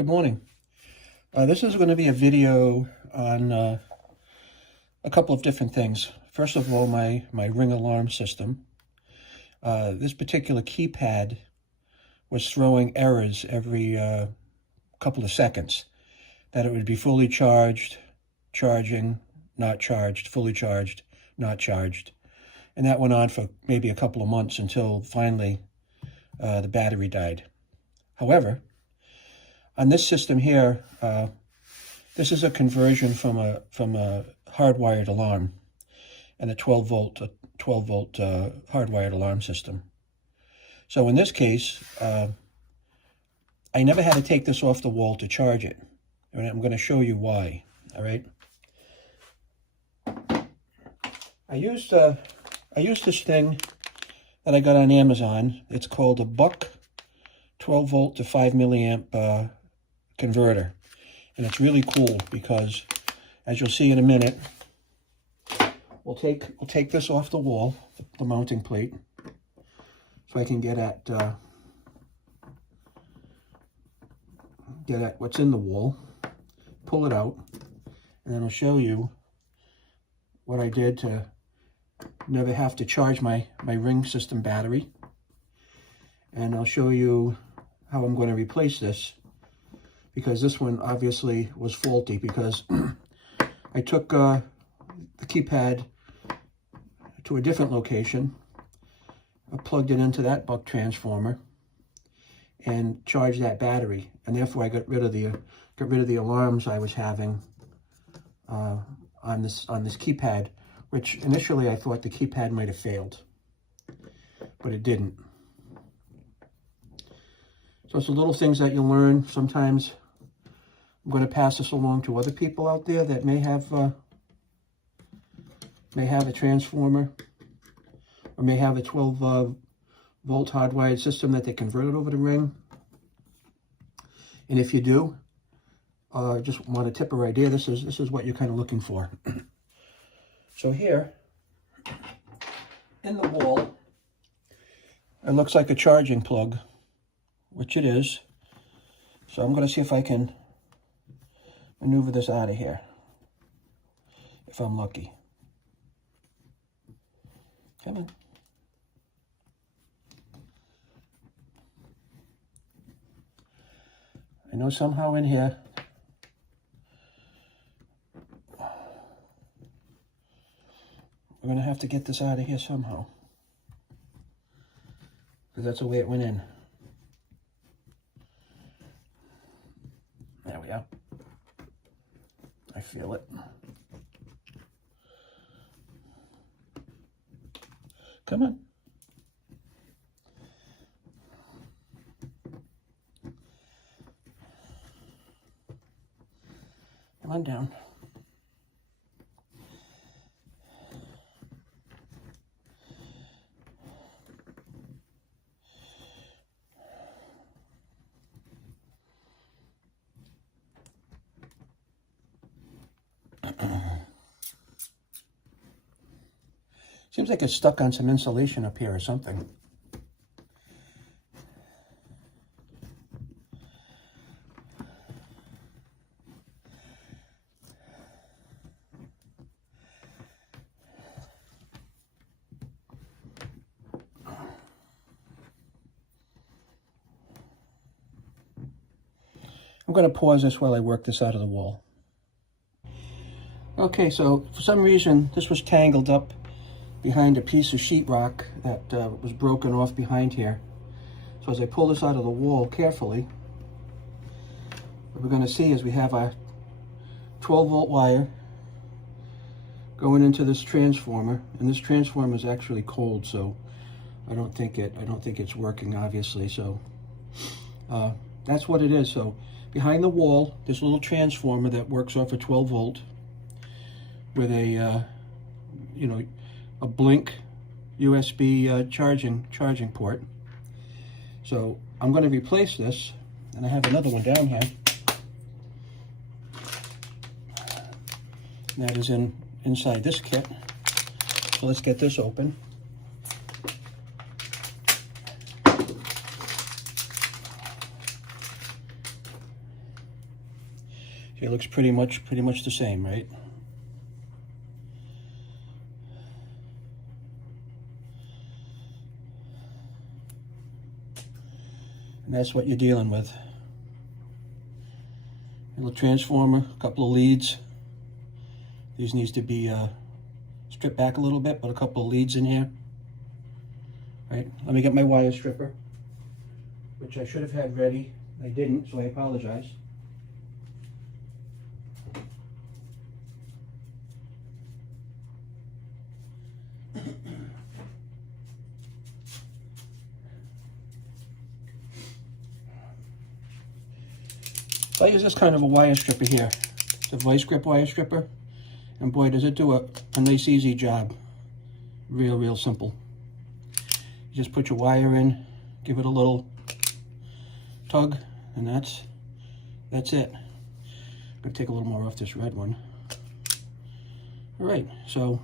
Good morning. This is going to be a video on a couple of different things. First of all, my Ring alarm system. This particular keypad was throwing errors every couple of seconds, that it would be fully charged, charging, not charged, fully charged, not charged. And that went on for maybe a couple of months until finally the battery died. However, on this system here, this is a conversion from a hardwired alarm and a 12 volt hardwired alarm system. So in this case, I never had to take this off the wall to charge it, and I'm going to show you why. All right. I used this thing that I got on Amazon. It's called a Buck 12 volt to 5 milliamp converter, and it's really cool because, as you'll see in a minute, we'll take this off the wall, the mounting plate, so I can get at what's in the wall, pull it out, and then I'll show you what I did to never have to charge my Ring system battery, and I'll show you how I'm going to replace this, because this one obviously was faulty, because I took the keypad to a different location, I plugged it into that buck transformer and charged that battery, and therefore I got rid of the alarms I was having on this keypad, which initially I thought the keypad might have failed, but it didn't. So it's the little things that you learn. Sometimes I'm going to pass this along to other people out there that may have a transformer, or may have a 12 volt hardwired system that they converted over to Ring. And if you do, just want to tip a idea. This is what you're kind of looking for. So here in the wall, it looks like a charging plug, which it is. So I'm going to see if I can maneuver this out of here, if I'm lucky. Come on. I know somehow in here we're going to have to get this out of here somehow, because that's the way it went in. There we are. I feel it. Come on. Come on down. Seems like it's stuck on some insulation up here or something. I'm going to pause this while I work this out of the wall. Okay, so for some reason this was tangled up behind a piece of sheetrock that was broken off behind here. So as I pull this out of the wall carefully, what we're going to see is we have a 12 volt wire going into this transformer, and this transformer is actually cold, so I don't think it's working, obviously. So that's what it is. So behind the wall, there's a little transformer that works off a 12 volt with a a blink USB charging port. So I'm going to replace this, and I have another one down here. And that is inside this kit. So let's get this open. See, it looks pretty much the same, right? And that's what you're dealing with. A little transformer, a couple of leads. These needs to be stripped back a little bit, but a couple of leads in here. Right, let me get my wire stripper, which I should have had ready. I didn't, so I apologize. So I use this kind of a wire stripper here. It's a vice grip wire stripper. And boy, does it do a nice, easy job. Real simple. You just put your wire in, give it a little tug, and that's it. I'm gonna take a little more off this red one. All right, so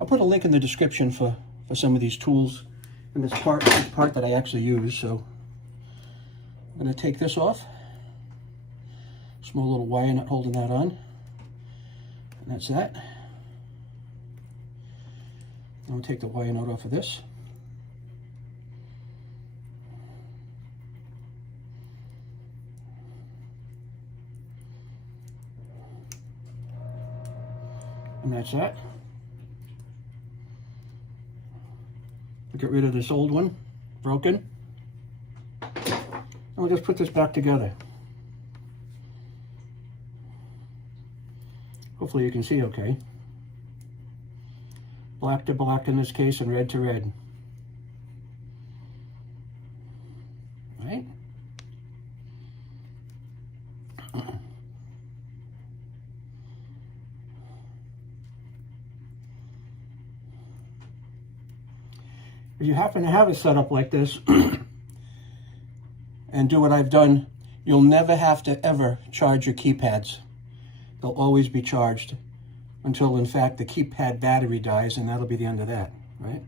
I'll put a link in the description for some of these tools and this part that I actually use. So I'm gonna take this off. Small little wire nut holding that on. And that's that. I'm gonna take the wire nut off of this. And that's that. Get rid of this old one, broken. And we'll just put this back together. Hopefully you can see okay. Black to black in this case and red to red. Right? If you happen to have a setup like this and do what I've done, you'll never have to ever charge your keypads. They'll always be charged until, in fact, the keypad battery dies, and that'll be the end of that, right?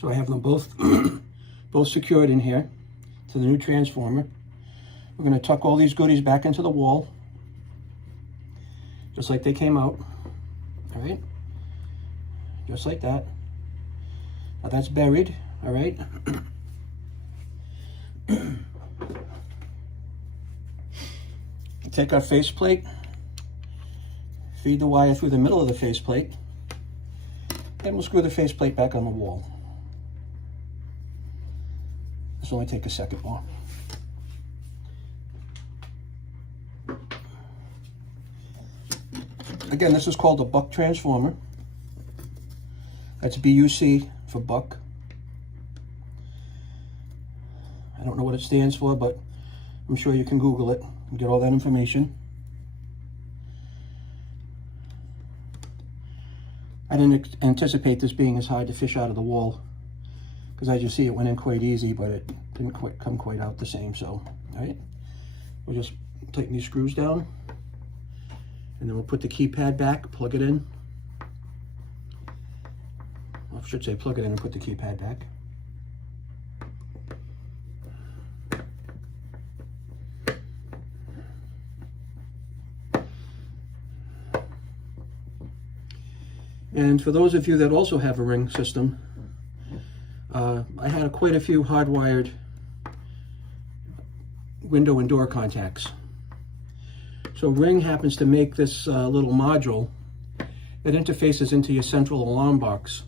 So I have them both, both secured in here to the new transformer. We're going to tuck all these goodies back into the wall, just like they came out, all right? Just like that. Now that's buried, all right? Take our faceplate, feed the wire through the middle of the faceplate, and we'll screw the faceplate back on the wall. This will only take a second more. Again, this is called a buck transformer. That's BUC for buck. I don't know what it stands for, but I'm sure you can Google it and get all that information. I didn't anticipate this being as hard to fish out of the wall, because as you see, it went in quite easy, but it didn't come quite out the same. So, all right, we'll just tighten these screws down, and then we'll put the keypad back, plug it in. Well, I should say plug it in and put the keypad back. And for those of you that also have a Ring system, I had quite a few hardwired window and door contacts. So Ring happens to make this little module that interfaces into your central alarm box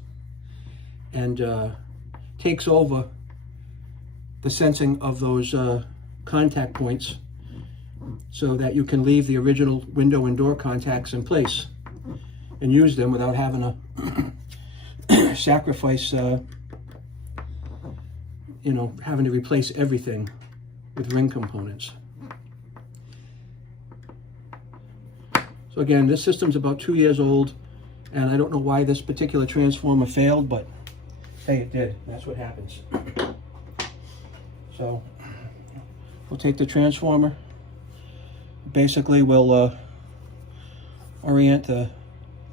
and takes over the sensing of those contact points so that you can leave the original window and door contacts in place and use them without having to sacrifice, you know, having to replace everything with Ring components. So again, this system's about 2 years old, and I don't know why this particular transformer failed, but hey, it did. That's what happens. So we'll take the transformer. Basically, we'll orient the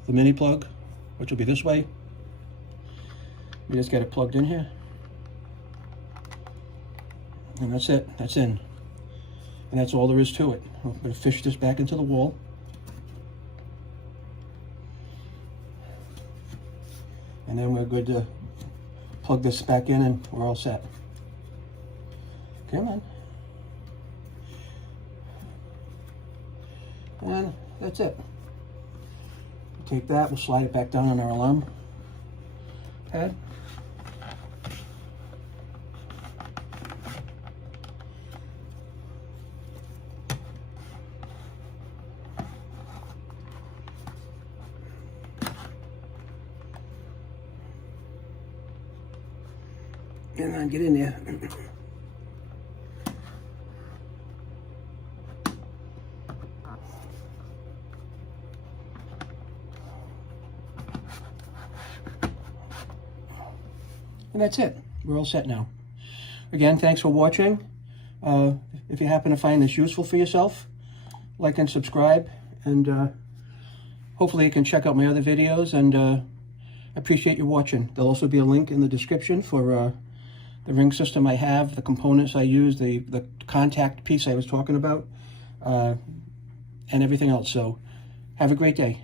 mini plug, which will be this way. We just get it plugged in here. And that's it, that's in. And that's all there is to it. I'm going to fish this back into the wall. And then we're good to plug this back in and we're all set. Come on. And that's it. Take that, we'll slide it back down on our alarm pad. And then get in there. And that's it. We're all set now. Again, thanks for watching. If you happen to find this useful for yourself, like and subscribe. And hopefully you can check out my other videos. And appreciate you watching. There'll also be a link in the description for the ring system I have, the components I use, the contact piece I was talking about, and everything else. So have a great day.